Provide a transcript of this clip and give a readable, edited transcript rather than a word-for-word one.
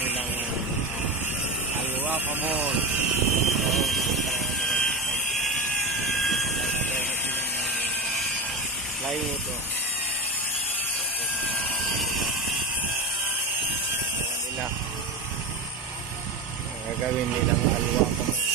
kanilang alwa pa mo. Plywood to. Nila gagawin nilang alwa pa mo.